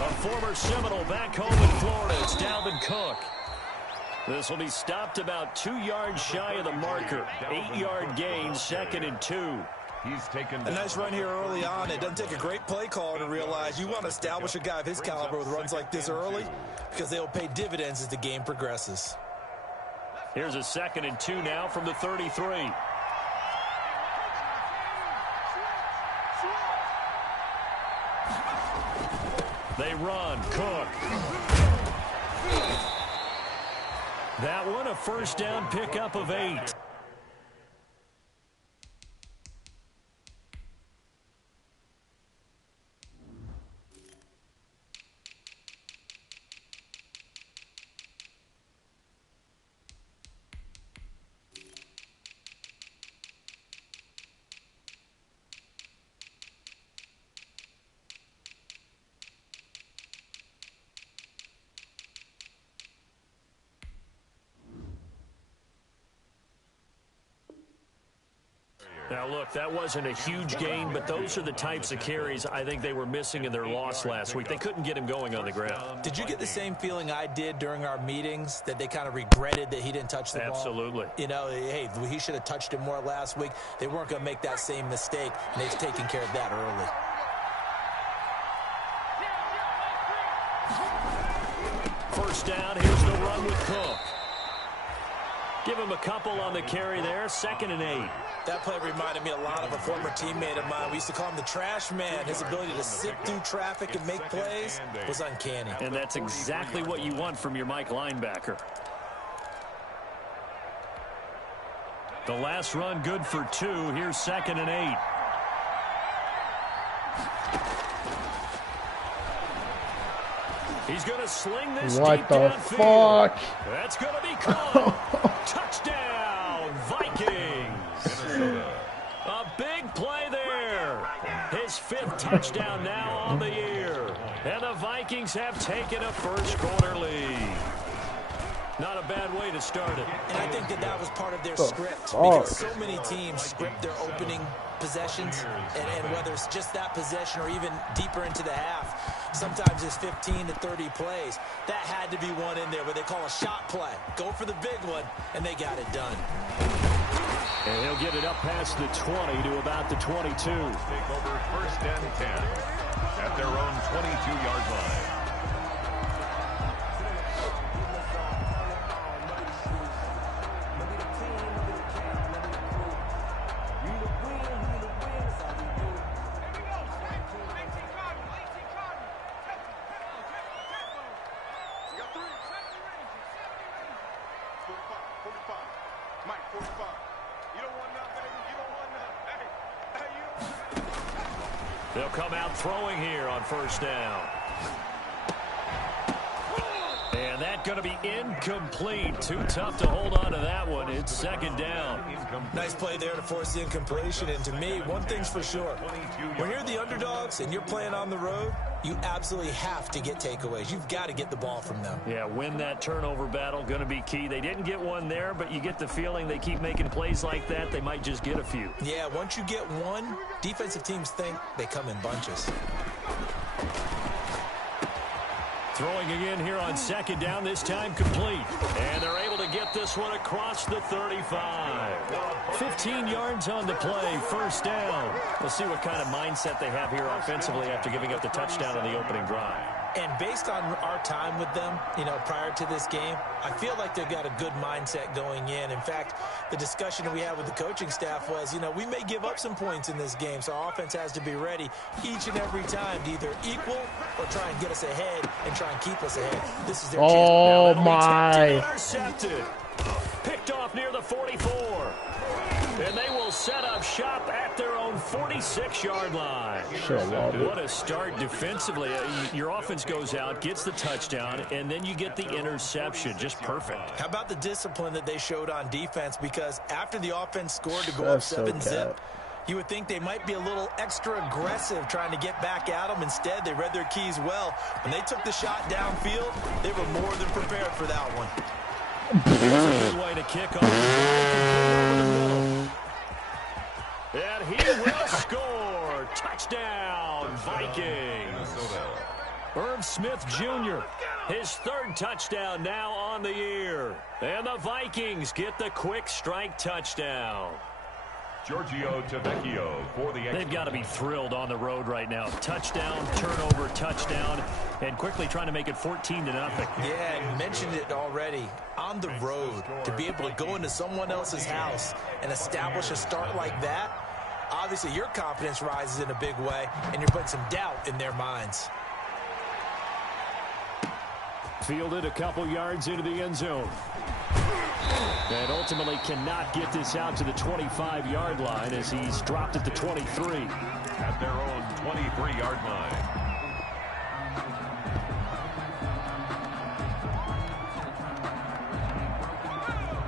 A former Seminole back home in Florida. It's Dalvin Cook. This will be stopped about 2 yards shy of the marker. 8-yard gain, 2nd and 2. He's taken a nice run here early on. It doesn't take a great play caller to realize you want to establish a guy of his caliber with runs like this early because they'll pay dividends as the game progresses. Here's a 2nd and 2 now from the 33. They run. Cook. That one a first down pickup of 8. Now, look, that wasn't a huge gain, but those are the types of carries I think they were missing in their loss last week. They couldn't get him going on the ground. Did you get the same feeling I did during our meetings, that they kind of regretted that he didn't touch the ball? Absolutely. You know, hey, he should have touched it more last week. They weren't going to make that same mistake, and they've taken care of that early. First down, here's the run with Cook. Give him a couple on the carry there, 2nd and 8. That play reminded me a lot of a former teammate of mine. We used to call him the trash man. His ability to sit through traffic and make plays was uncanny. And that's exactly what you want from your Mike linebacker. The last run good for 2. Here's 2nd and 8. He's going to sling this deep downfield. That's going to be caught. Touchdown, Vikings. A big play there. His 5th touchdown now on the year. And the Vikings have taken a first-quarter lead. Not a bad way to start it. And I think that was part of their script, because so many teams script their opening possessions, and whether it's just that possession or even deeper into the half, sometimes it's 15 to 30 plays. That had to be one in there where they call a shot play. Go for the big one, and they got it done. And he'll get it up past the 20 to about the 22. Take over 1st and 10 at their own 22-yard line. They'll come out throwing here on first down. And that's going to be incomplete. Too tough to hold on to that one. It's 2nd down. Nice play there to force the incompletion. And to me, one thing's for sure. When you're the underdogs and you're playing on the road, you absolutely have to get takeaways. You've got to get the ball from them. Yeah, win that turnover battle, going to be key. They didn't get one there, but you get the feeling they keep making plays like that, they might just get a few. Yeah, once you get one, defensive teams think they come in bunches. Throwing again here on 2nd down, this time complete. And they're able to get this one across the 35. 15 yards on the play, first down. We'll see what kind of mindset they have here offensively after giving up the touchdown on the opening drive. And based on our time with them, prior to this game, I feel like they've got a good mindset going in. In fact, the discussion that we had with the coaching staff was, we may give up some points in this game, so our offense has to be ready each and every time to either equal or try and get us ahead and try and keep us ahead. This is their chance. Oh, my. Intercepted. Picked off near the 44. And they will set up shop at their own 46-yard line. What a start defensively. Your offense goes out, gets the touchdown, and then you get the interception. Just perfect. How about the discipline that they showed on defense? Because after the offense scored to go up 7-zip, You would think they might be a little extra aggressive trying to get back at them. Instead, they read their keys well. When they took the shot downfield, they were more than prepared for that one. That's a good way to kick off. And he will score. Touchdown, Vikings. Irv Smith Jr., his third touchdown now on the year. And the Vikings get the quick strike touchdown. Giorgio Tavecchio for the extra. They've got to be thrilled on the road right now. Touchdown, turnover, touchdown, and quickly trying to make it 14-0. Yeah, you mentioned it already. On the road, to be able to go into someone else's house and establish a start like that, obviously your confidence rises in a big way, and you're putting some doubt in their minds. Fielded a couple yards into the end zone. And ultimately cannot get this out to the 25-yard line as he's dropped at the 23. At their own 23-yard line.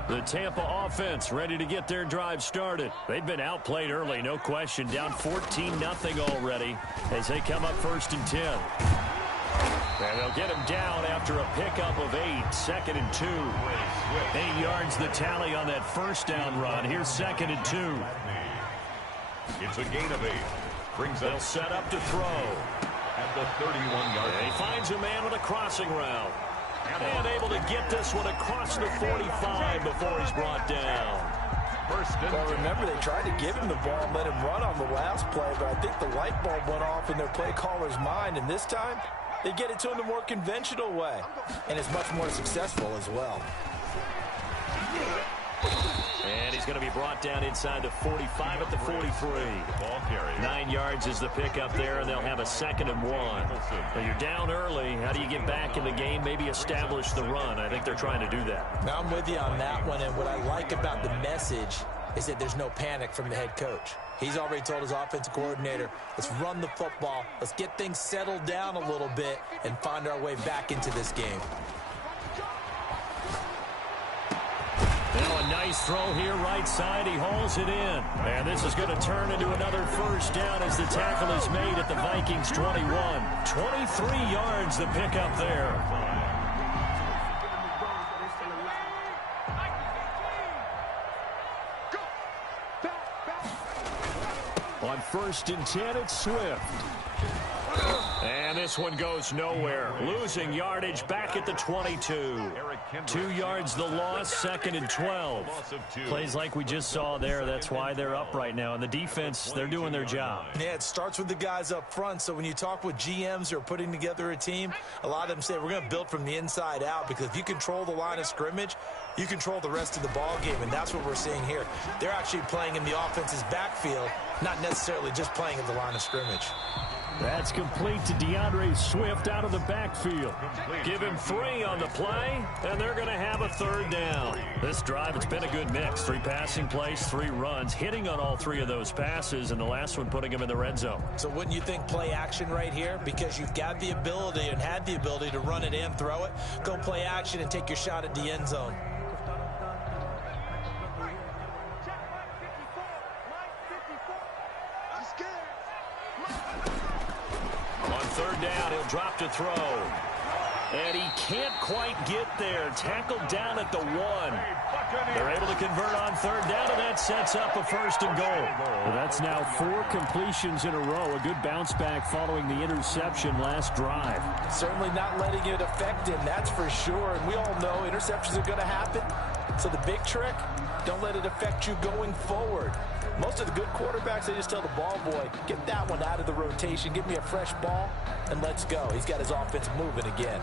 The Tampa offense ready to get their drive started. They've been outplayed early, no question. Down 14-0 already as they come up 1st and 10. And they'll get him down after a pickup of 8. 2nd and 2. 8 yards the tally on that first down run. Here's 2nd and 2. It's a gain of 8. They'll set up to throw. At the 31-yard line. He finds a man with a crossing route. And able to get this one across the 45 before he's brought down. Well, remember, they tried to give him the ball and let him run on the last play, but I think the light bulb went off in their play caller's mind, and this time they get it to him the more conventional way, and it's much more successful as well. And he's going to be brought down inside the 45 at the 43. Ball carrier. 9 yards is the pickup there, and they'll have a 2nd and 1. Now you're down early. How do you get back in the game? Maybe establish the run. I think they're trying to do that. Now I'm with you on that one, and what I like about the message is that there's no panic from the head coach. He's already told his offensive coordinator, let's run the football, let's get things settled down a little bit and find our way back into this game. Now a nice throw here right side. He hauls it in. And this is going to turn into another first down as the tackle is made at the Vikings 21. 23 yards the pickup there. On 1st and 10, it's Swift. And this one goes nowhere. Losing yardage back at the 22. 2 yards the loss, 2nd and 12. Plays like we just saw there. That's why they're up right now. And the defense, they're doing their job. Yeah, it starts with the guys up front. So when you talk with GMs who are putting together a team, a lot of them say we're going to build from the inside out, because if you control the line of scrimmage, you control the rest of the ball game, and that's what we're seeing here. They're actually playing in the offense's backfield, not necessarily just playing at the line of scrimmage. That's complete to DeAndre Swift out of the backfield. Give him 3 on the play, and they're going to have a 3rd down. This drive, it's been a good mix. 3 passing plays, 3 runs, hitting on all 3 of those passes, and the last one putting him in the red zone. So wouldn't you think play action right here? Because you've got the ability and had the ability to run it and throw it. Go play action and take your shot at the end zone. On 3rd down, he'll drop to throw. And he can't quite get there. Tackled down at the 1. They're able to convert on 3rd down, and that sets up a 1st and goal. Well, that's now 4 completions in a row. A good bounce back following the interception last drive. Certainly not letting it affect him, that's for sure. And we all know interceptions are going to happen. So the big trick, don't let it affect you going forward. Most of the good quarterbacks, they just tell the ball boy, get that one out of the rotation, give me a fresh ball, and let's go. He's got his offense moving again.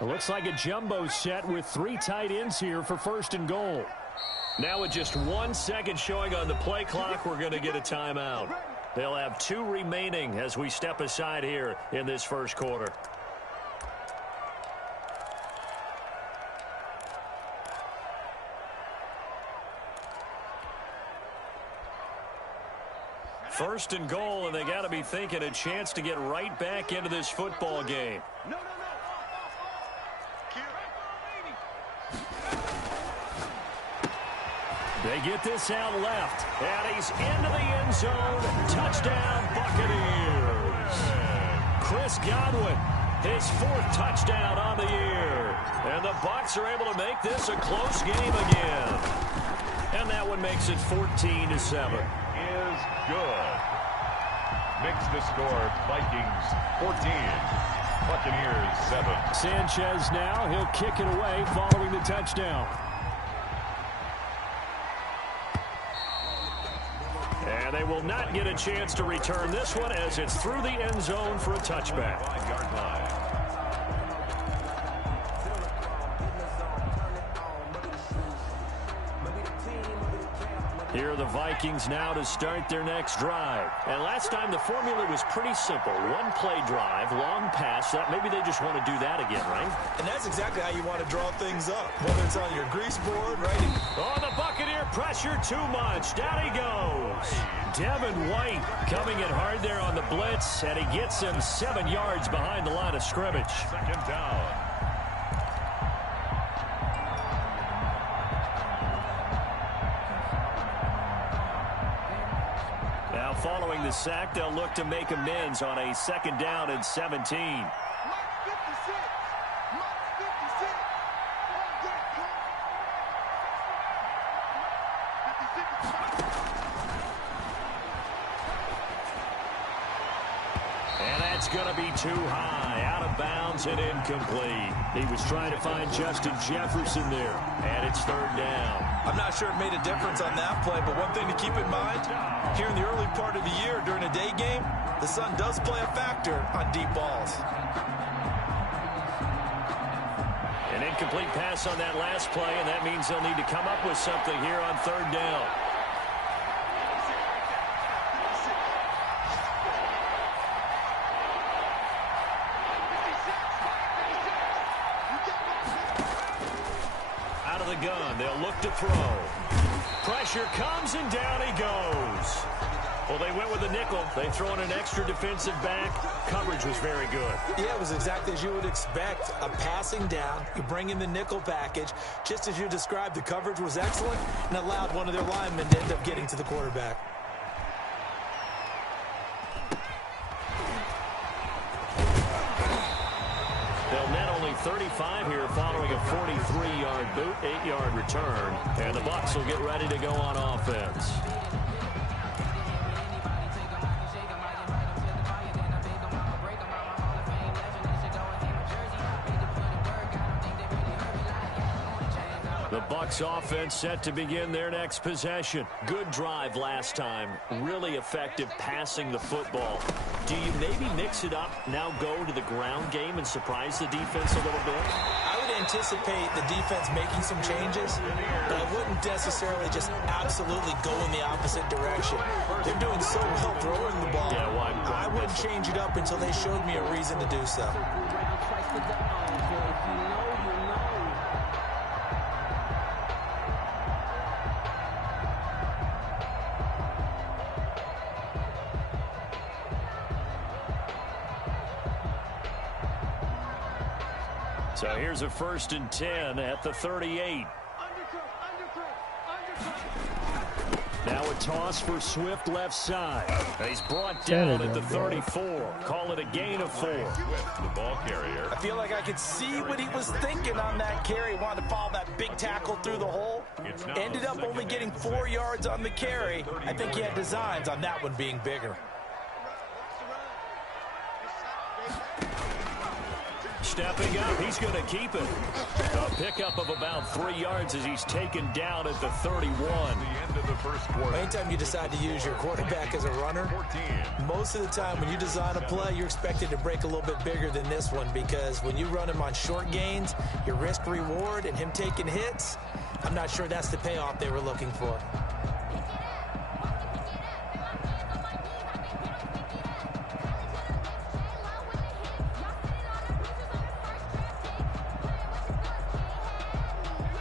It looks like a jumbo set with 3 tight ends here for 1st and goal. Now with just 1 second showing on the play clock, we're going to get a timeout. They'll have 2 remaining as we step aside here in this first quarter. First and goal, and they got to be thinking a chance to get right back into this football game. They get this out left, and he's into the end zone. Touchdown, Buccaneers. Chris Godwin, his 4th touchdown on the year. And the Bucs are able to make this a close game again. And that one makes it 14-7. Is good. Makes the score Vikings 14, Buccaneers 7. Sanchez now, he'll kick it away following the touchdown. And they will not get a chance to return this one as it's through the end zone for a touchback. 5-yard line. Here are the Vikings now to start their next drive. And last time the formula was pretty simple. 1-play drive, long pass. Maybe they just want to do that again, right? And that's exactly how you want to draw things up, whether it's on your grease board, right? Oh, the Buccaneer pressure too much. Down he goes. Devin White coming in hard there on the blitz, and he gets him 7 yards behind the line of scrimmage. 2nd down. Following the sack, they'll look to make amends on a 2nd down and 17. And that's going to be too high, out of bounds and incomplete. He was trying to find Justin Jefferson there, and it's 3rd down. I'm not sure it made a difference on that play, but one thing to keep in mind, here in the early part of the year during a day game, the sun does play a factor on deep balls. An incomplete pass on that last play, and that means they'll need to come up with something here on 3rd down. Out of the gun, they'll look to throw. Pressure comes, and down he goes. Well, they went with a nickel. They throw in an extra defensive back. Coverage was very good. Yeah, it was exactly as you would expect. A passing down. You bring in the nickel package. Just as you described, the coverage was excellent and allowed one of their linemen to end up getting to the quarterback. They'll net only 35 here following a 43-yard boot, 8-yard return. And the Bucs will get ready to go on offense. The Bucs offense set to begin their next possession. Good drive last time. Really effective passing the football. Do you maybe mix it up, now go to the ground game and surprise the defense a little bit? I would anticipate the defense making some changes, but I wouldn't necessarily just absolutely go in the opposite direction. They're doing so well throwing the ball. Yeah, why I wouldn't change it up until they showed me a reason to do so. So here's a 1st and 10 at the 38. Now a toss for Swift left side. He's brought down at the 34. Call it a gain of 4. Swift, the ball carrier. I feel like I could see what he was thinking on that carry. Wanted to follow that big tackle through the hole. Ended up only getting 4 yards on the carry. I think he had designs on that one being bigger. Stepping up, he's going to keep it. A pickup of about 3 yards as he's taken down at the 31. The end of the first quarter. Anytime you decide to use your quarterback as a runner, 14. most of the time when you design a play, you're expected to break a little bit bigger than this one, because when you run him on short gains, your risk reward and him taking hits, I'm not sure that's the payoff they were looking for.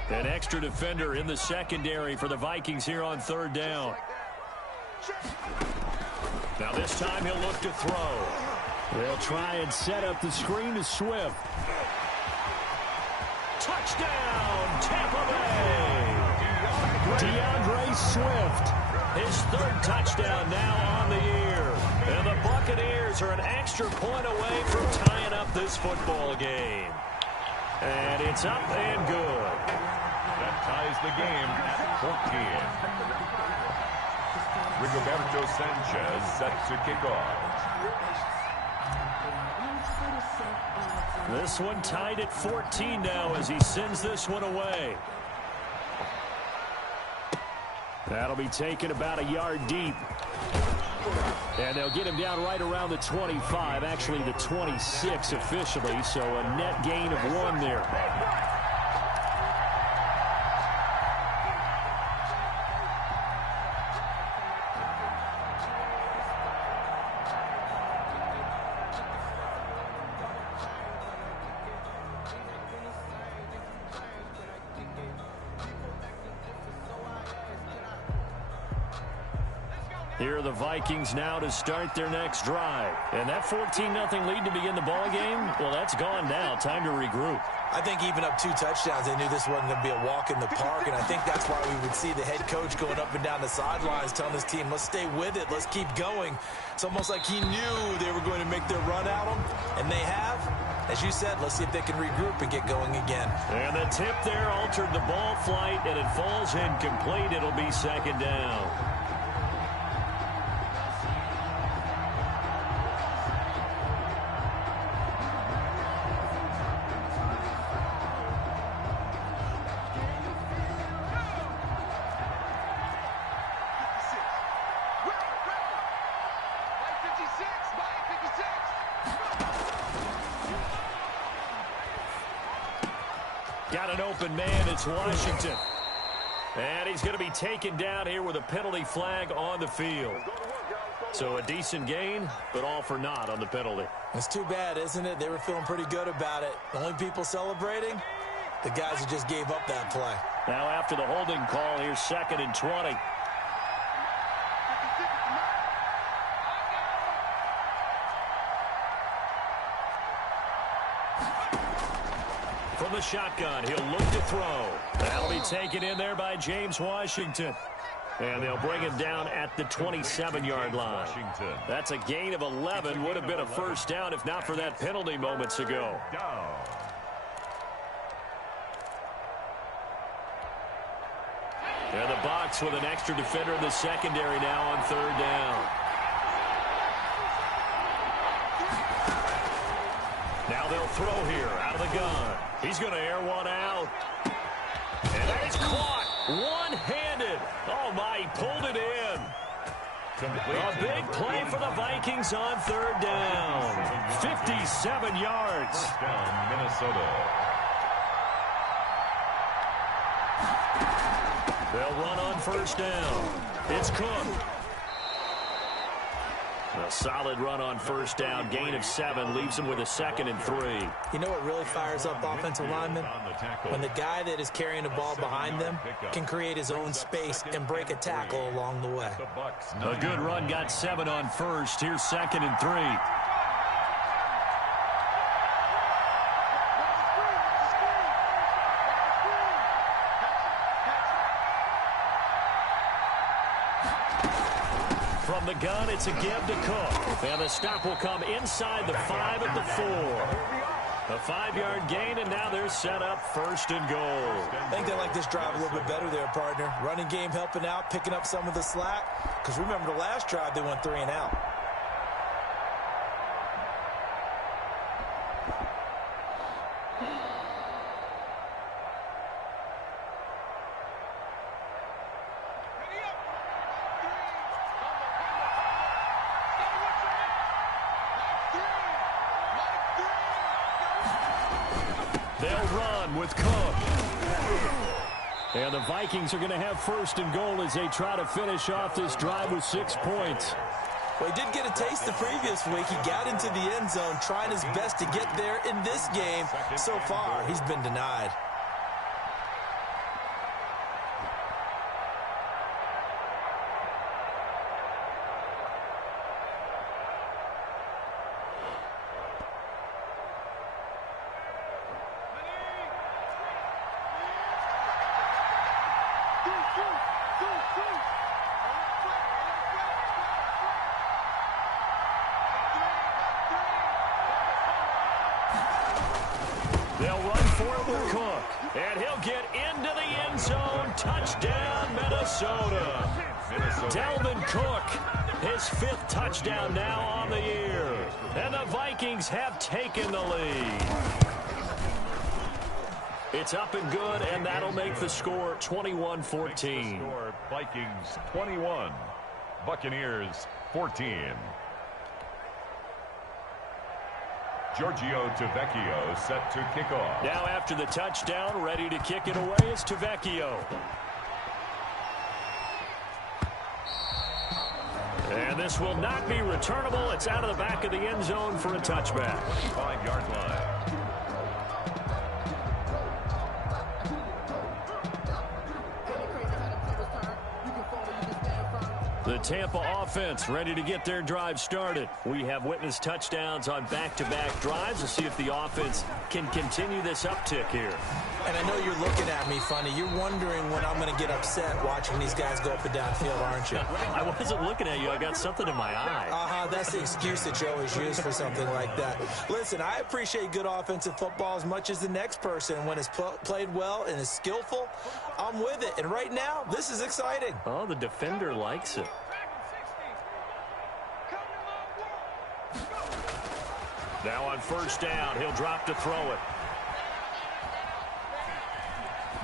An extra defender in the secondary for the Vikings here on 3rd down. Now this time he'll look to throw. They'll try and set up the screen to Swift. Touchdown, DeAndre Swift, his third touchdown now on the year. And the Buccaneers are an extra point away from tying up this football game. And it's up and good. That ties the game at 14. Rigoberto Sanchez set to kick off. This one tied at 14 now as he sends this one away. That'll be taken about a yard deep. And they'll get him down right around the 25, actually the 26 officially, so a net gain of 1 there. Here are the Vikings now to start their next drive. And that 14-0 lead to begin the ball game, well, that's gone now. Time to regroup. I think even up 2 touchdowns, they knew this wasn't going to be a walk in the park, and I think that's why we would see the head coach going up and down the sidelines telling his team, let's stay with it, let's keep going. It's almost like he knew they were going to make their run at him, and they have. As you said, let's see if they can regroup and get going again. And the tip there altered the ball flight, and it falls incomplete. It'll be second down. Got an open man. It's Washington. And he's going to be taken down here with a penalty flag on the field. So a decent gain, but all for naught on the penalty. It's too bad, isn't it? They were feeling pretty good about it. The only people celebrating, the guys who just gave up that play. Now after the holding call, here's 2nd and 20. From the shotgun, he'll look to throw. That'll be taken in there by James Washington. And they'll bring him down at the 27-yard line. That's a gain of 11. Would have been a first down if not for that penalty moments ago. And the Bucs with an extra defender in the secondary now on 3rd down. Now they'll throw here out of the gun. He's going to air one out. And that is caught one-handed. Oh, my, he pulled it in. A big play for the Vikings on 3rd down. 57 yards. First down, Minnesota. They'll run on 1st down. It's Cook. A solid run on 1st down. Gain of 7 leaves him with a 2nd and 3. You know what really fires up offensive linemen? When the guy that is carrying the ball behind them can create his own space and break a tackle along the way. A good run got 7 on 1st. Here's 2nd and 3. From the gun, it's a give to Cook. And the stop will come inside the 5 at the 4. A 5-yard gain, and now they're set up 1st and goal. I think they like this drive a little bit better there, partner. Running game helping out, picking up some of the slack. Because remember the last drive, they went 3 and out. They'll run with Cook. And the Vikings are going to have 1st and goal as they try to finish off this drive with 6 points. Well, he did get a taste the previous week. He got into the end zone, trying his best to get there in this game. So far, he's been denied. get into the end zone. Touchdown, Minnesota. Dalvin Cook, his 5th touchdown now on the year. And the Vikings have taken the lead. It's up and good, and that'll make the score 21-14. Vikings 21, Buccaneers 14. Giorgio Tavecchio set to kick off. Now after the touchdown, ready to kick it away is Tavecchio. And this will not be returnable. It's out of the back of the end zone for a touchback. 5-yard line. The Tampa offense ready to get their drive started. We have witnessed touchdowns on back-to-back drives. We'll see if the offense can continue this uptick here. And I know you're looking at me funny. You're wondering when I'm going to get upset watching these guys go up and down field, aren't you? I wasn't looking at you. I got something in my eye. That's the excuse that you always use for something like that. Listen, I appreciate good offensive football as much as the next person. When it's played well and is skillful, I'm with it. And right now, this is exciting. Oh, the defender likes it. Now on first down, he'll drop to throw it.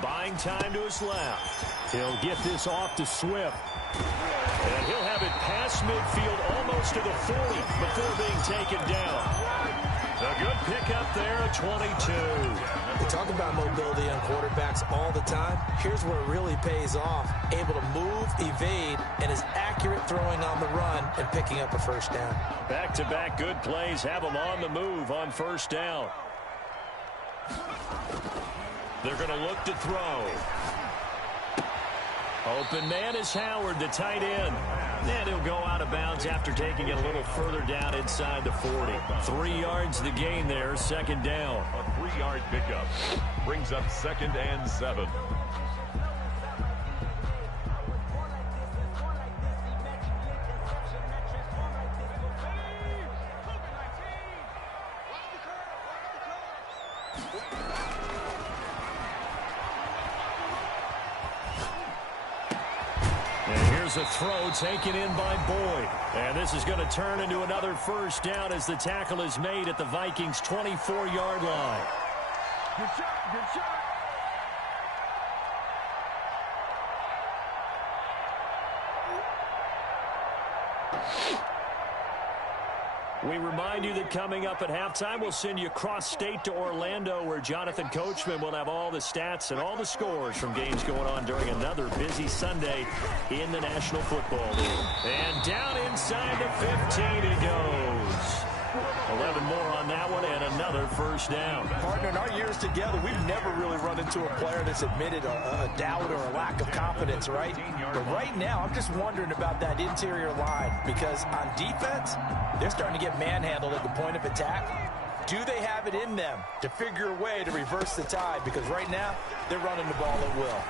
Buying time to his left. He'll get this off to Swift. And he'll have it past midfield almost to the 40 before being taken down. A good pickup there at 22. We talk about mobility on quarterbacks all the time. Here's where it really pays off. Able to move, evade, and is accurate throwing on the run and picking up a first down. Back-to-back good plays have them on the move on first down. They're going to look to throw. Open man is Howard, the tight end. And he'll go out of bounds after taking it a little further down inside the 40. 3 yards the gain there, second down. A 3-yard pickup brings up 2nd and 7. A throw taken in by Boyd. And this is going to turn into another first down as the tackle is made at the Vikings' 24-yard line. Good shot, good shot. We remind you that coming up at halftime, we'll send you cross-state to Orlando, where Jonathan Coachman will have all the stats and all the scores from games going on during another busy Sunday in the National Football League. And down inside the 15 he goes. 11 more on that one and another first down. Partner, in our years together, we've never really run into a player that's admitted a doubt or a lack of confidence, right? But right now, I'm just wondering about that interior line, because on defense, they're starting to get manhandled at the point of attack. Do they have it in them to figure a way to reverse the tide? Because right now, they're running the ball at will.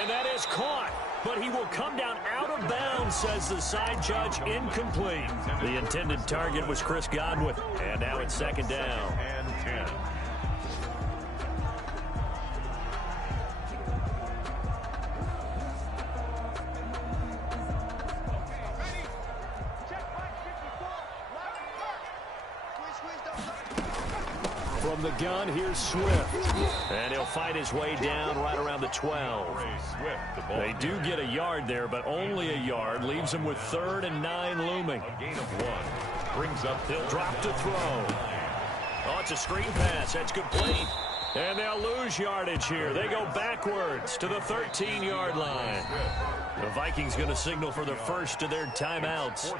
And that is caught. But he will come down out of bounds, says the side judge. Incomplete. The intended target was Chris Godwin. And now it's second down. And 10. From the gun, here's Swift. And he'll fight his way down right around the 12. They do get a yard there, but only a yard. Leaves them with 3rd and 9 looming. A gain of 1. Brings up. He'll drop to throw. Oh, it's a screen pass. That's complete. And they'll lose yardage here. They go backwards to the 13-yard line. The Vikings going to signal for the first of their timeouts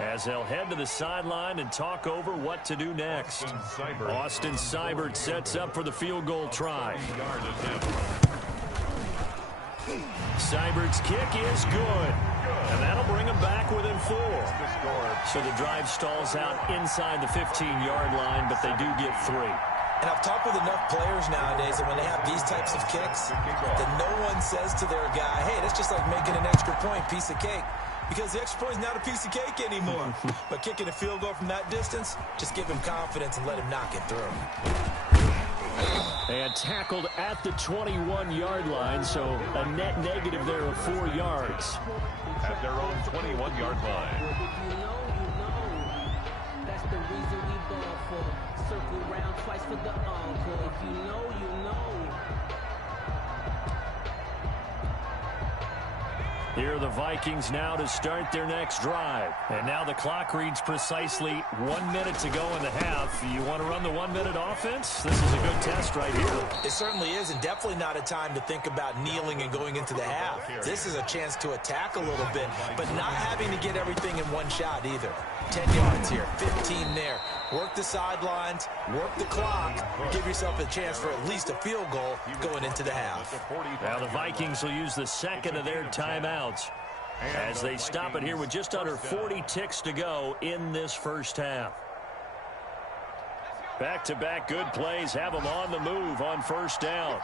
as they'll head to the sideline and talk over what to do next. Austin Seibert sets up for the field goal try. Seibert's kick is good. And that'll bring them back within 4. So the drive stalls out inside the 15-yard line, but they do get 3. And I've talked with enough players nowadays that when they have these types of kicks, that no one says to their guy, hey, that's just like making an extra point, piece of cake. Because the extra point is not a piece of cake anymore. But kicking a field goal from that distance, just give him confidence and let him knock it through. And tackled at the 21-yard line, so a net negative there of 4 yards. At their own 21-yard line. That's the reason we ball for. Circle round twice for the encore. If you know, you know. Here are the Vikings now to start their next drive. And now the clock reads precisely 1 minute to go in the half. You want to run the 1 minute offense? This is a good test right here. It certainly is, and definitely not a time to think about kneeling and going into the half. This is a chance to attack a little bit, but not having to get everything in one shot either. 10 yards here, 15 there. Work the sidelines, work the clock, give yourself a chance for at least a field goal going into the half. Now the Vikings will use the second of their timeouts as they stop it here with just under 40 ticks to go in this first half. Back-to-back good plays have them on the move on first down.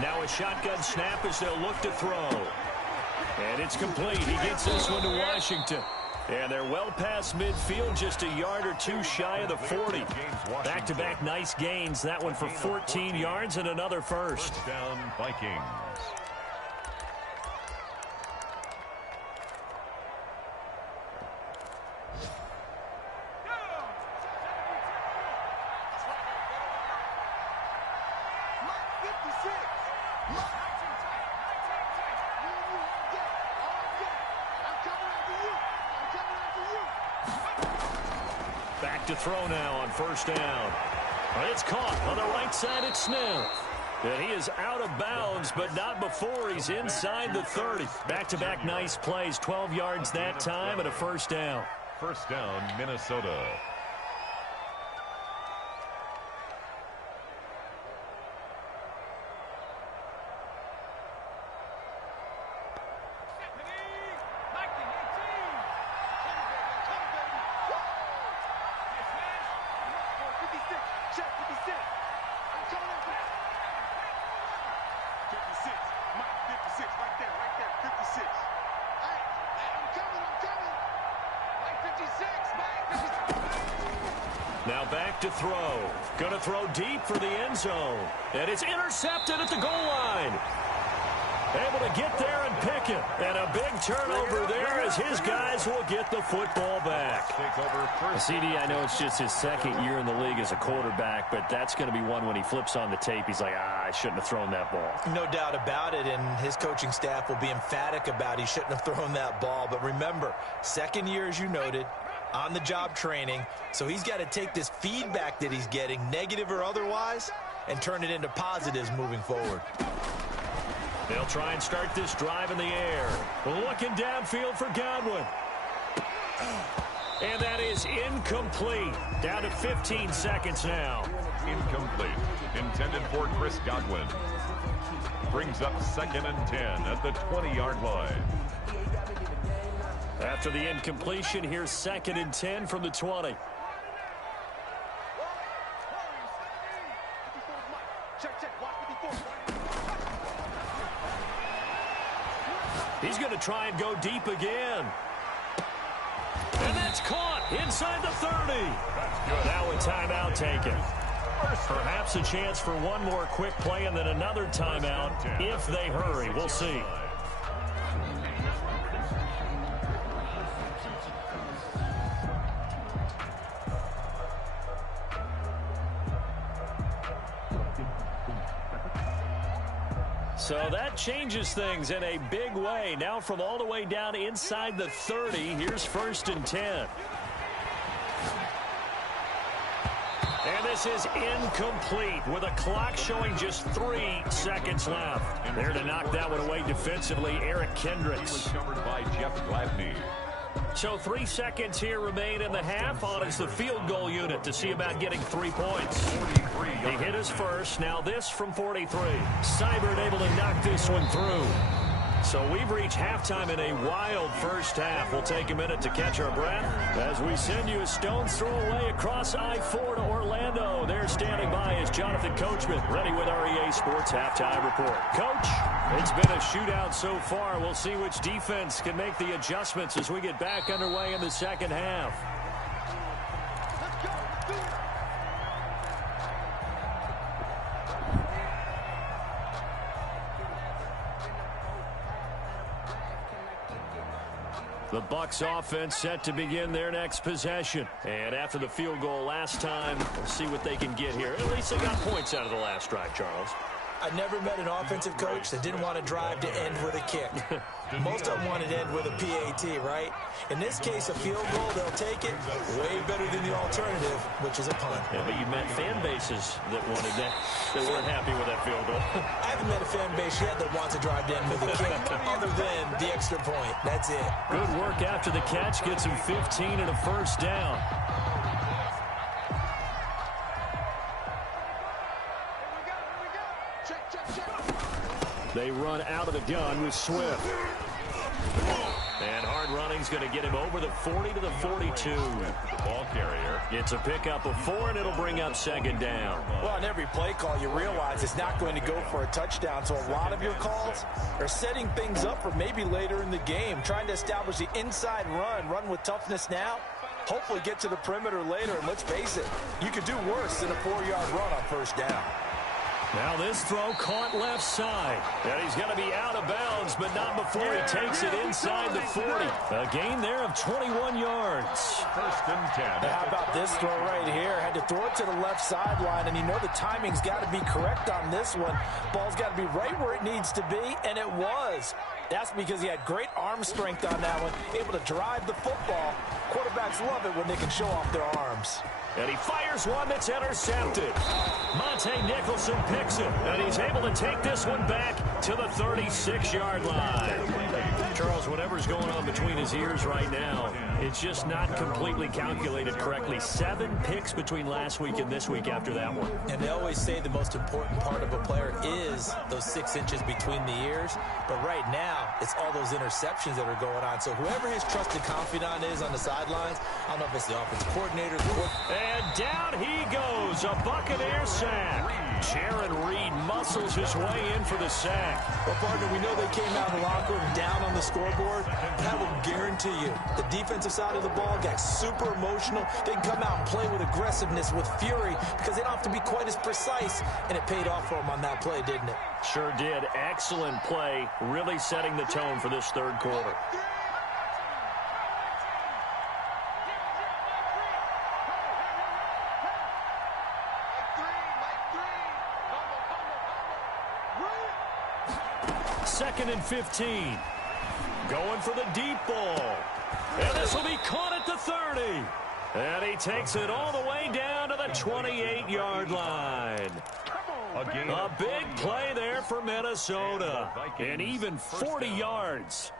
Now a shotgun snap as they'll look to throw. And it's complete. He gets this one to Washington. And they're well past midfield, just a yard or two shy of the 40. Back-to-back nice gains. That one for 14 yards and another first. Down Vikings. Back to throw now on first down. It's caught on the right side at Smith. And he is out of bounds, but not before he's inside the 30. Back-to-back nice plays, 12 yards that time and a first down. First down, Minnesota. Now back to throw. Going to throw deep for the end zone. And it's intercepted at the goal line. Able to get there and pick it. And a big turnover there as his guys will get the football back. CD, I know it's just his second year in the league as a quarterback, but that's going to be one when he flips on the tape. He's like, I shouldn't have thrown that ball. No doubt about it, and his coaching staff will be emphatic about he shouldn't have thrown that ball. But remember, second year, as you noted, on-the-job training, so he's got to take this feedback that he's getting, negative or otherwise, and turn it into positives moving forward. They'll try and start this drive in the air. Looking downfield for Godwin. And that is incomplete. Down to 15 seconds now. Incomplete. Intended for Chris Godwin. Brings up 2nd and 10 at the 20-yard line. After the incompletion, here's 2nd and 10 from the 20. He's going to try and go deep again. And that's caught inside the 30. Now a timeout taken. Perhaps a chance for one more quick play and then another timeout if they hurry. We'll see. So that changes things in a big way. Now from all the way down inside the 30, here's 1st and 10. And this is incomplete with a clock showing just 3 seconds left. There to knock that one away defensively, Eric Kendricks. Covered by Jeff Gladney. So 3 seconds here remain in the half. On is the field goal unit to see about getting 3 points. He hit his first. Now this from 43. Seibert able to knock this one through. So we've reached halftime in a wild first half. We'll take a minute to catch our breath as we send you a stone's throw away across I-4 to Orlando. There standing by is Jonathan Coachman, ready with our EA Sports Halftime Report. Coach, it's been a shootout so far. We'll see which defense can make the adjustments as we get back underway in the second half. The Bucs offense set to begin their next possession. And after the field goal last time, we'll see what they can get here. At least they got points out of the last drive, Charles. I never met an offensive coach that didn't want to drive to end with a kick. Most of them want to end with a PAT, right? In this case, a field goal, they'll take it way better than the alternative, which is a punt. Yeah, but you met fan bases that wanted that, that weren't happy with that field goal. I haven't met a fan base yet that wants to drive to end with a kick, other than the extra point. That's it. Good work after the catch. Gets him 15 and a first down. They run out of the gun with Swift. And hard running's going to get him over the 40 to the 42. The ball carrier. It's a pickup of 4, and it'll bring up second down. Well, on every play call, you realize it's not going to go for a touchdown. So a lot of your calls are setting things up for maybe later in the game, trying to establish the inside run with toughness now. Hopefully get to the perimeter later, and let's face it, you could do worse than a 4-yard run on first down. Now this throw caught left side. And he's going to be out of bounds, but not before he takes it inside the 40. A gain there of 21 yards. First and 10. How about this throw right here? Had to throw it to the left sideline, and you know the timing's got to be correct on this one. Ball's got to be right where it needs to be, and it was. That's because he had great arm strength on that one, able to drive the football. Quarterbacks love it when they can show off their arms. And he fires one that's intercepted. Monte Nicholson picks it, and he's able to take this one back to the 36-yard line. Charles, whatever's going on between his ears right now, it's just not completely calculated correctly. 7 picks between last week and this week after that one. And they always say the most important part of a player is those 6 inches between the ears. But right now, it's all those interceptions that are going on. So whoever his trusted confidant is on the sidelines, I don't know if it's the offensive coordinator, and down he goes, a Buccaneer sack. Jaron Reed muscles his way in for the sack. Well, partner, we know they came out of the locker room down on the scoreboard. I will guarantee you, the defensive side of the ball got super emotional. They can come out and play with aggressiveness, with fury, because they don't have to be quite as precise. And it paid off for them on that play, didn't it? Sure did. Excellent play, really setting the tone for this third quarter. Second and 15. Going for the deep ball. And this will be caught at the 30. And he takes it all the way down to the 28-yard line. A big play there for Minnesota. And even 40 yards.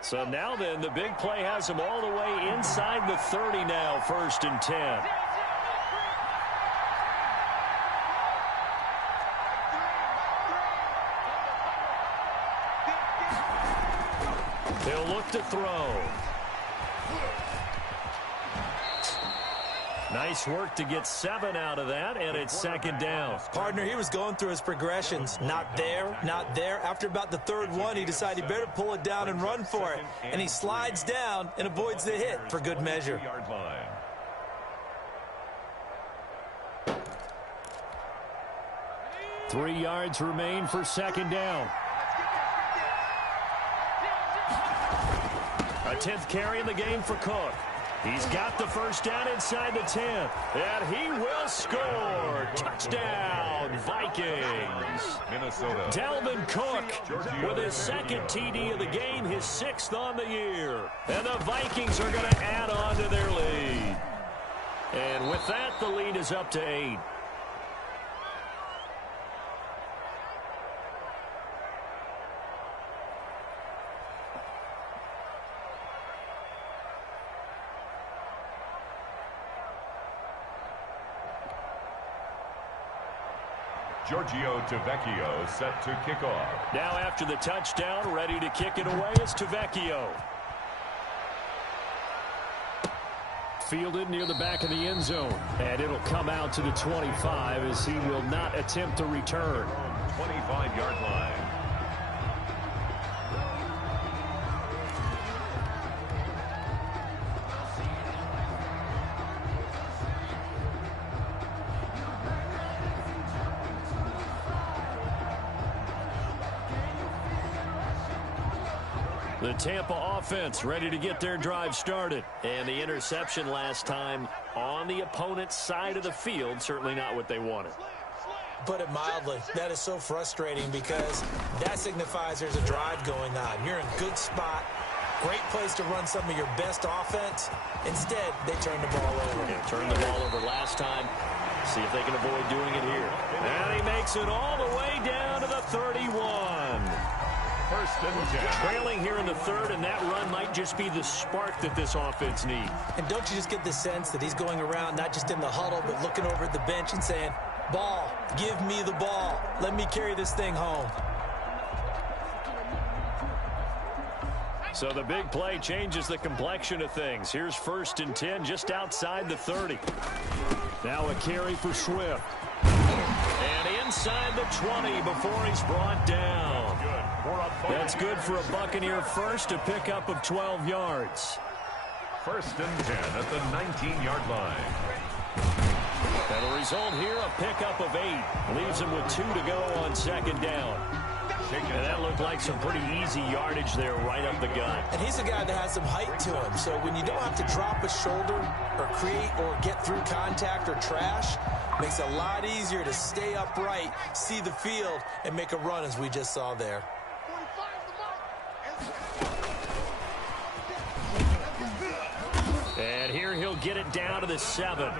So now then, the big play has him all the way inside the 30 now, 1st and 10. He'll look to throw. Nice work to get 7 out of that, and it's second down. Partner, he was going through his progressions. Not there, not there. After about the 3rd one, he decided he better pull it down and run for it. And he slides down and avoids the hit for good measure. 3 yards remain for second down. A 10th carry in the game for Cook. He's got the first down inside the 10th. And he will score. Touchdown, Vikings. Minnesota. Dalvin Cook with his 2nd TD of the game, his 6th on the year. And the Vikings are going to add on to their lead. And with that, the lead is up to 8. Giorgio Tavecchio set to kick off. Now after the touchdown, ready to kick it away is Tavecchio. Fielded near the back of the end zone. And it'll come out to the 25 as he will not attempt to return. 25-yard line. The Tampa offense ready to get their drive started. And the interception last time on the opponent's side of the field, certainly not what they wanted. Put it mildly, that is so frustrating because that signifies there's a drive going on. You're in a good spot, great place to run some of your best offense. Instead, they turn the ball over. Yeah, turned the ball over last time. See if they can avoid doing it here. And he makes it all the way down to the 31. First and 10. Trailing here in the third, and that run might just be the spark that this offense needs. And don't you just get the sense that he's going around not just in the huddle, but looking over at the bench and saying, ball, give me the ball. Let me carry this thing home. So the big play changes the complexion of things. Here's first and 10 just outside the 30. Now a carry for Swift. And inside the 20 before he's brought down. That's good for a Buccaneer first, a pickup of 12 yards. First and 10 at the 19-yard line. And the result here, a pickup of 8. Leaves him with 2 to go on second down. And that looked like some pretty easy yardage there right up the gut. And he's a guy that has some height to him. So when you don't have to drop a shoulder or create or get through contact or trash, makes it a lot easier to stay upright, see the field, and make a run as we just saw there. And here he'll get it down to the 7.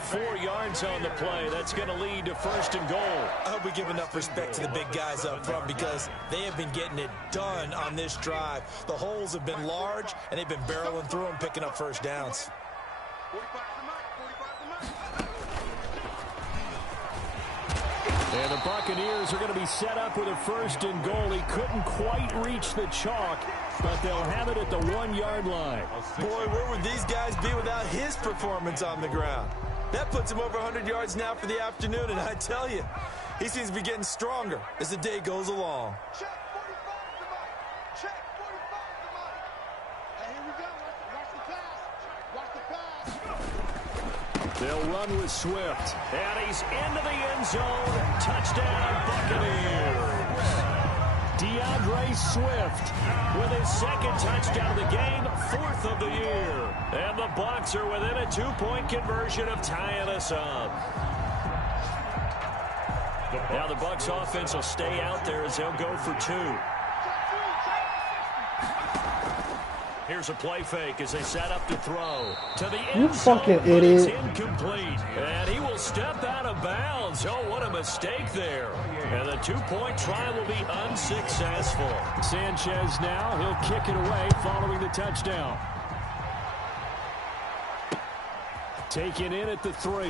4 yards on the play. That's going to lead to first and goal. I hope we give enough respect to the big guys up front because they have been getting it done on this drive. The holes have been large, and they've been barreling through them, picking up first downs. And the Buccaneers are going to be set up with a first and goal. He couldn't quite reach the chalk, but they'll have it at the 1-yard line. Boy, where would these guys be without his performance on the ground? That puts him over 100 yards now for the afternoon, and I tell you, he seems to be getting stronger as the day goes along. Check 45 to Mike. Check 45 to Mike. And here we go. Watch the pass. Watch the pass. They'll run with Swift. And he's into the end zone. Touchdown, Buccaneers. DeAndre Swift with his second touchdown of the game, 4th of the year. And the Bucs are within a 2-point conversion of tying us up. Now the Bucs offense will stay out there as they'll go for 2. Here's a play fake as they set up to throw. To the end zone, fucking idiot. It's incomplete. And he will step out of bounds. Oh, what a mistake there. And the 2-point try will be unsuccessful. Sanchez now, he'll kick it away following the touchdown. Taken in at the 3.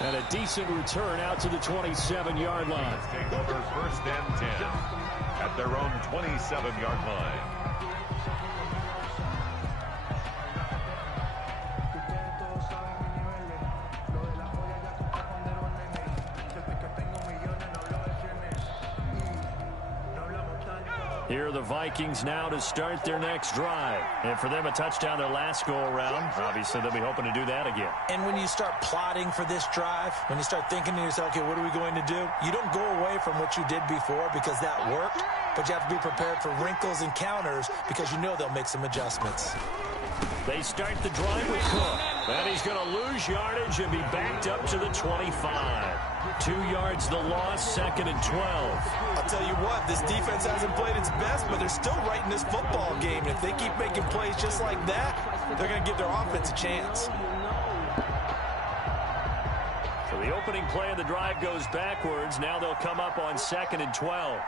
And a decent return out to the 27-yard line. Take over first and 10 at their own 27-yard line. Here are the Vikings now to start their next drive. And for them, a touchdown their last go-around. Obviously, they'll be hoping to do that again. And when you start plotting for this drive, when you start thinking to yourself, okay, what are we going to do? You don't go away from what you did before because that worked, but you have to be prepared for wrinkles and counters because you know they'll make some adjustments. They start the drive with Cook. And he's going to lose yardage and be backed up to the 25. 2 yards the loss, 2nd and 12. I'll tell you what, this defense hasn't played its best, but they're still right in this football game. And if they keep making plays just like that, they're going to give their offense a chance. So the opening play of the drive goes backwards. Now they'll come up on 2nd and 12.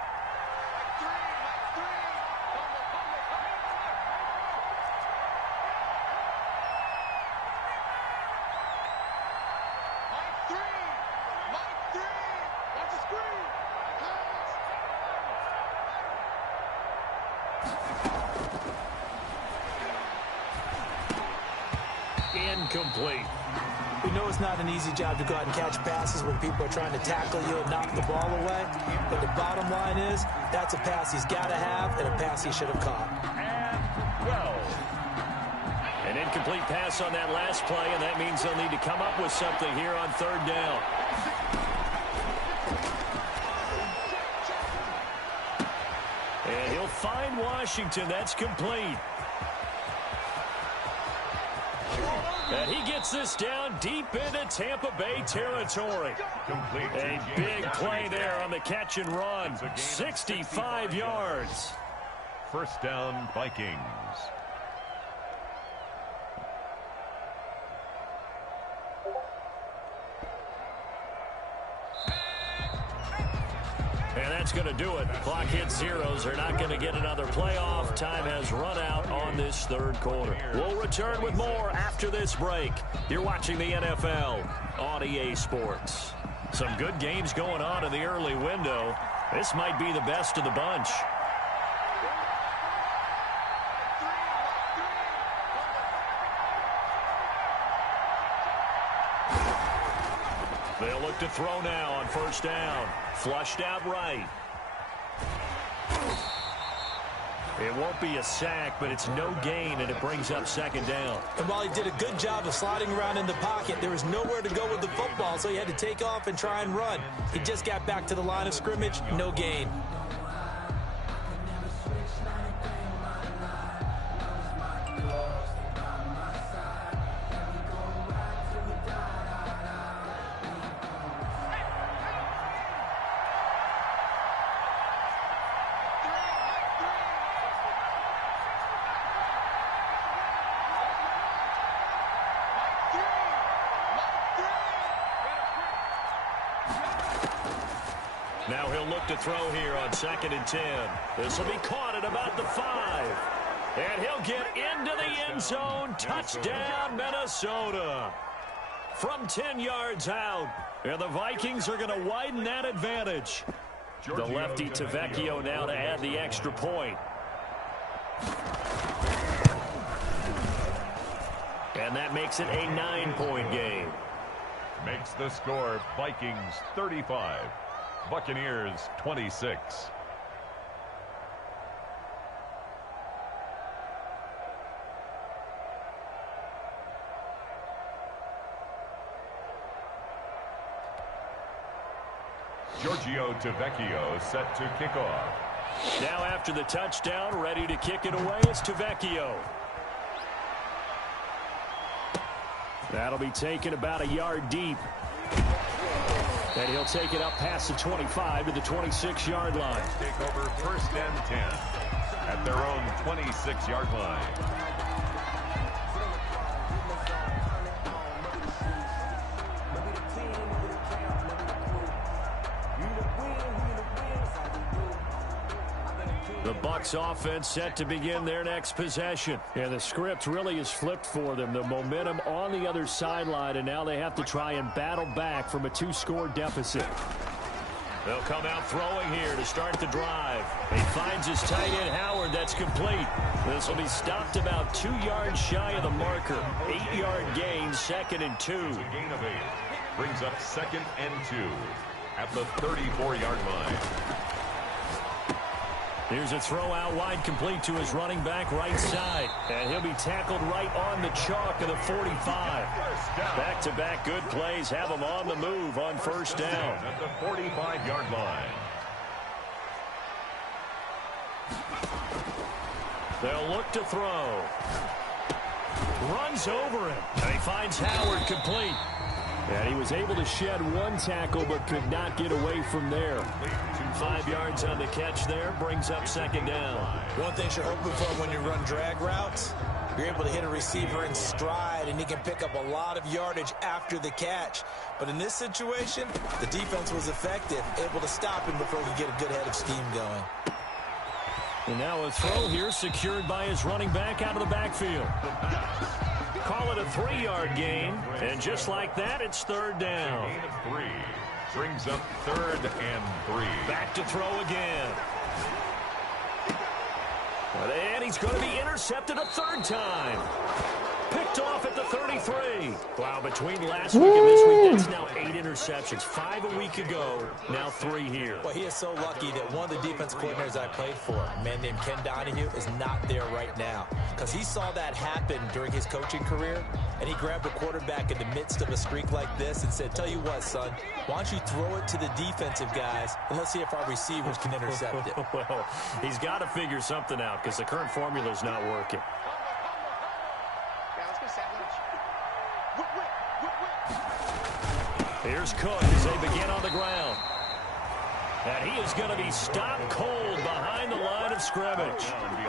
Incomplete. We know it's not an easy job to go out and catch passes when people are trying to tackle you and knock the ball away. But the bottom line is, that's a pass he's got to have and a pass he should have caught. An incomplete pass on that last play, and that means they'll need to come up with something here on 3rd down. And he'll find Washington. That's complete. And he gets this down deep into Tampa Bay territory. A big play there on the catch and run. 65 yards. First down, Vikings. And that's going to do it. Clock hits zeros. They're not going to get another playoff. Time has run out on this third quarter. We'll return with more after this break. You're watching the NFL on EA Sports. Some good games going on in the early window. This might be the best of the bunch. They'll look to throw now on first down. Flushed out right. It won't be a sack, but it's no gain, and it brings up second down. And while he did a good job of sliding around in the pocket, there was nowhere to go with the football, so he had to take off and try and run. He just got back to the line of scrimmage, no gain. Now he'll look to throw here on 2nd and 10. This will be caught at about the 5. And he'll get into the end zone. Touchdown, Minnesota. From 10 yards out. And the Vikings are going to widen that advantage. The lefty to Vecchio now to add the extra point. And that makes it a 9-point game. Makes the score Vikings 35. Buccaneers 26. Giorgio to Vecchio set to kick off. Now after the touchdown, ready to kick it away, it's to Vecchio. That'll be taken about a yard deep. And he'll take it up past the 25 to the 26-yard line. Take over 1st and 10 at their own 26-yard line. The Bucs offense set to begin their next possession. And the script really is flipped for them. The momentum on the other sideline, and now they have to try and battle back from a 2-score deficit. They'll come out throwing here to start the drive. He finds his tight end, Howard. That's complete. This will be stopped about 2 yards shy of the marker. 8-yard gain, 2nd and 2. It's a gain of 8. Brings up 2nd and 2 at the 34-yard line. Here's a throw out wide, complete to his running back right side. And he'll be tackled right on the chalk of the 45. Back-to-back good plays have him on the move on first down. At the 45-yard line. They'll look to throw. Runs over him. And he finds Howard complete. And he was able to shed one tackle but could not get away from there. 5 yards on the catch there, brings up second down. One thing you're hoping for when you run drag routes, you're able to hit a receiver in stride, and he can pick up a lot of yardage after the catch. But in this situation, the defense was effective, able to stop him before he could get a good head of steam going. And now a throw here secured by his running back out of the backfield. Call it a 3-yard gain, and just like that, it's third down. Gain of 3. Brings up 3rd and 3. Back to throw again. And he's going to be intercepted a third time. Picked off at the 33. Wow, between last week and this week, that's now 8 interceptions. 5 a week ago, now 3 here. Well, he is so lucky that one of the defense coordinators I played for, a man named Ken Donahue, is not there right now. Because he saw that happen during his coaching career, and he grabbed a quarterback in the midst of a streak like this and said, tell you what, son, why don't you throw it to the defensive guys, and let's see if our receivers can intercept it. Well, he's got to figure something out because the current formula is not working. Here's Cook as they begin on the ground. And he is going to be stopped cold behind the line of scrimmage.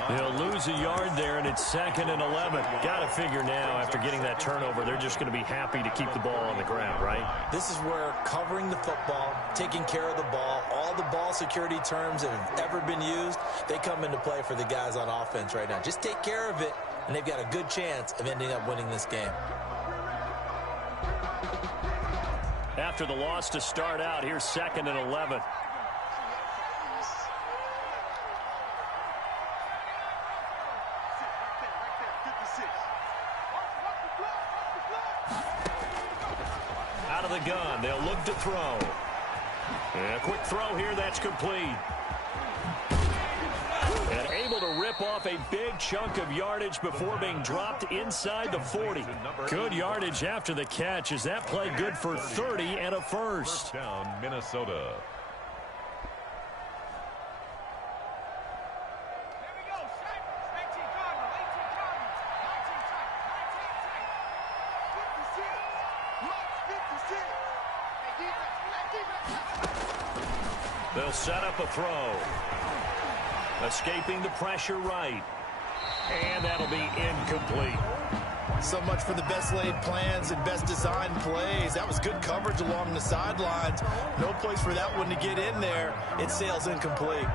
He'll lose a yard there, and it's 2nd and 11. Got to figure now, after getting that turnover, they're just going to be happy to keep the ball on the ground, right? This is where covering the football, taking care of the ball, all the ball security terms that have ever been used, they come into play for the guys on offense right now. Just take care of it, and they've got a good chance of ending up winning this game. After the loss to start out, here's 2nd and 11. Out of the gun, they'll look to throw. And a quick throw here, that's complete. And able to rip off a big chunk of yardage before being dropped inside the 40. Good yardage after the catch. Is that play good for 30 and a first? First down, Minnesota. They'll set up a throw. Escaping the pressure right. And that'll be incomplete. So much for the best laid plans and best designed plays. That was good coverage along the sidelines. No place for that one to get in there. It sails incomplete.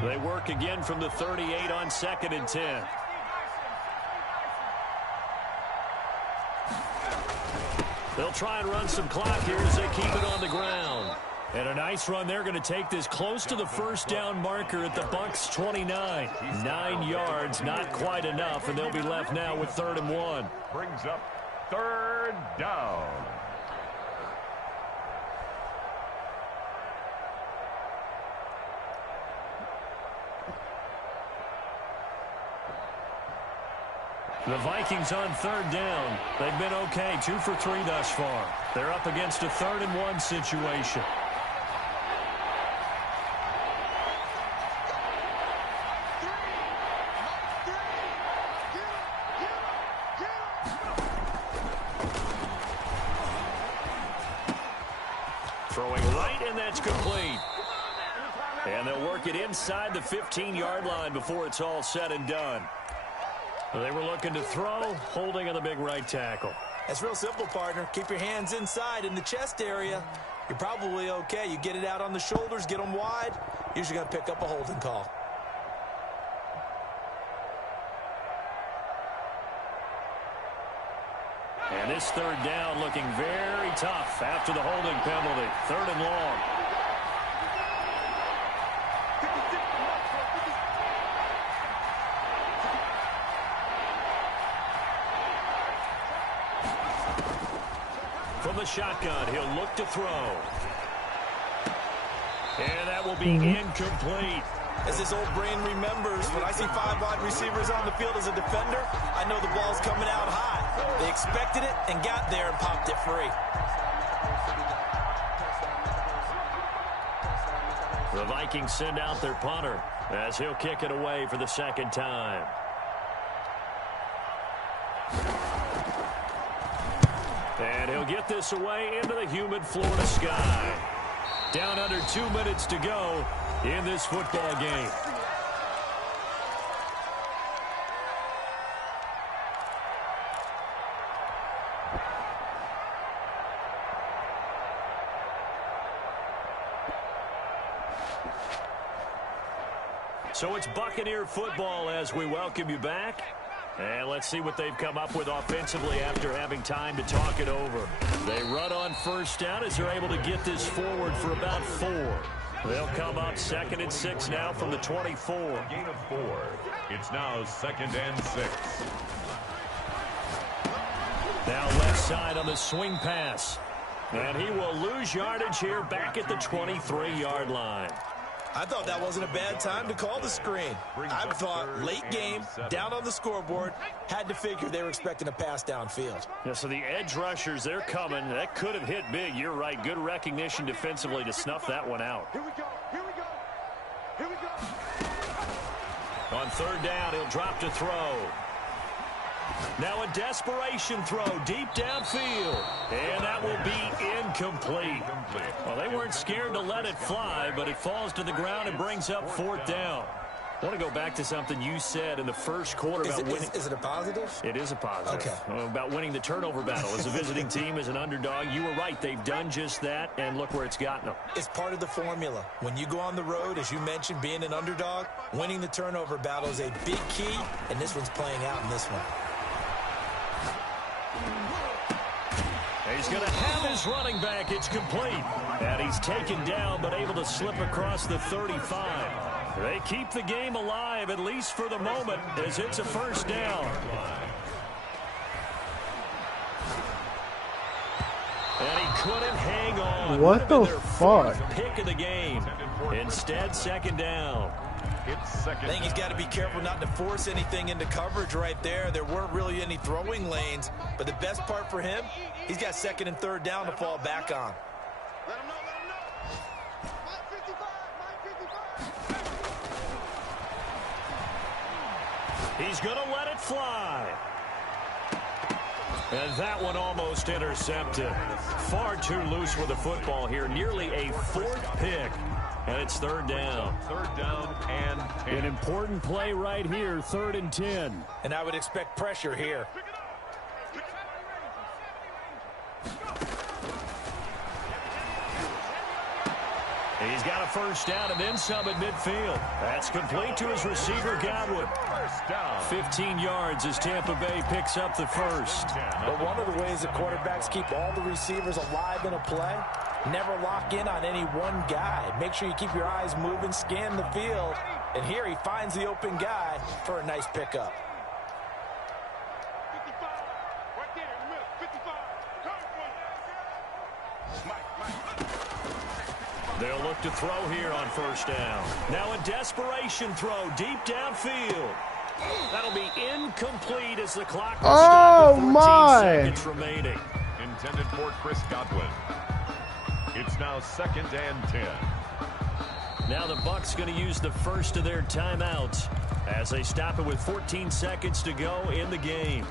They work again from the 38 on 2nd and 10. They'll try and run some clock here as they keep it on the ground. And a nice run. They're going to take this close to the first down marker at the Bucs 29. 9 yards, not quite enough, and they'll be left now with 3rd and 1. Brings up 3rd down. The Vikings on 3rd down. They've been okay, 2 for 3 thus far. They're up against a 3rd and 1 situation. Throwing right, and that's complete. And they'll work it inside the 15-yard line before it's all said and done. They were looking to throw, holding on the big right tackle. That's real simple, partner. Keep your hands inside in the chest area. You're probably okay. You get it out on the shoulders, get them wide. Usually going to pick up a holding call. And this 3rd down looking very tough after the holding penalty. 3rd and long. From the shotgun, he'll look to throw. And that will be incomplete. As his old brain remembers, when I see 5 wide receivers on the field as a defender, I know the ball's coming out high. They expected it and got there and popped it free. The Vikings send out their punter as he'll kick it away for the 2nd time. And he'll get this away into the humid Florida sky. Down under 2 minutes to go in this football game. So it's Buccaneer football as we welcome you back. And let's see what they've come up with offensively after having time to talk it over. They run on first down as they're able to get this forward for about 4. They'll come up 2nd and 6 now from the 24. Gain of 4. It's now 2nd and 6. Now left side on the swing pass. And he will lose yardage here back at the 23-yard line. I thought that wasn't a bad time to call the screen. I thought late game, down on the scoreboard, had to figure they were expecting a pass downfield. Yeah, so the edge rushers, they're coming. That could have hit big. You're right. Good recognition defensively to snuff that one out. Here we go. Here we go. Here we go. On 3rd down, he'll drop to throw. Now a desperation throw deep downfield. And that will be incomplete. Well, they weren't scared to let it fly, but it falls to the ground and brings up 4th down. I want to go back to something you said in the first quarter about winning. Is it a positive? It is a positive. Okay. About winning the turnover battle. As a visiting team, as an underdog, you were right. They've done just that, and look where it's gotten them. It's part of the formula. When you go on the road, as you mentioned, being an underdog, winning the turnover battle is a big key, and this one's playing out in this one. He's going to have his running back. It's complete. And he's taken down, but able to slip across the 35. They keep the game alive, at least for the moment, as it's a 1st down. And he couldn't hang on. What the fuck? Pick of the game. Instead, 2nd down. It's 2nd. I think he's got to be careful not to force anything into coverage right there. There weren't really any throwing lanes, but the best part for him, he's got 2nd and 3rd down to fall back on. Let him know. Let him know. Mike 55. Mike 55. He's going to let it fly. And that one almost intercepted. Far too loose with the football here. Nearly a 4th pick. And it's 3rd down. 3rd down and 10. An important play right here, 3rd and 10. And I would expect pressure here. He's got a 1st down and then some at midfield. That's complete to his receiver, Godwin. 1st down. 15 yards as Tampa Bay picks up the 1st. But one of the ways that quarterbacks keep all the receivers alive in a play, never lock in on any one guy. Make sure you keep your eyes moving, scan the field. And here he finds the open guy for a nice pickup. 55. Right there in the middle. 55. Come They'll look to throw here on 1st down. Now a desperation throw deep downfield. That'll be incomplete as the clock will stop with 14 seconds remaining. Intended for Chris Godwin. It's now 2nd and 10. Now the Bucs going to use the first of their timeouts as they stop it with 14 seconds to go in the game.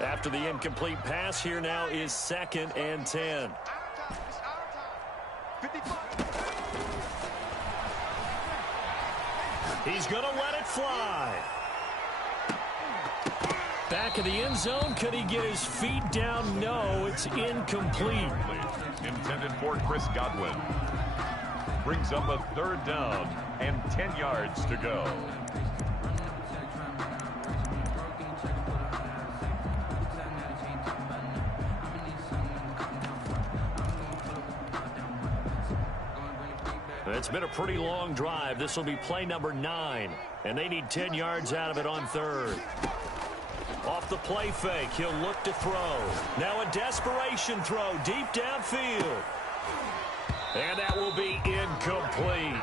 After the incomplete pass, here now is 2nd and 10. He's going to let it fly. Back of the end zone. Could he get his feet down? No, it's incomplete. Intended for Chris Godwin. Brings up a 3rd down and 10 yards to go. It's been a pretty long drive. This will be play number 9, and they need 10 yards out of it on 3rd. Off the play fake, he'll look to throw. Now a desperation throw deep downfield. And that will be incomplete.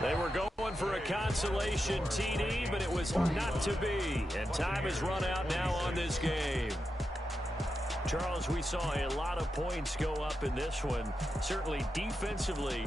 They were going for a consolation TD, but it was not to be. And time has run out now on this game. Charles, we saw a lot of points go up in this one. Certainly defensively,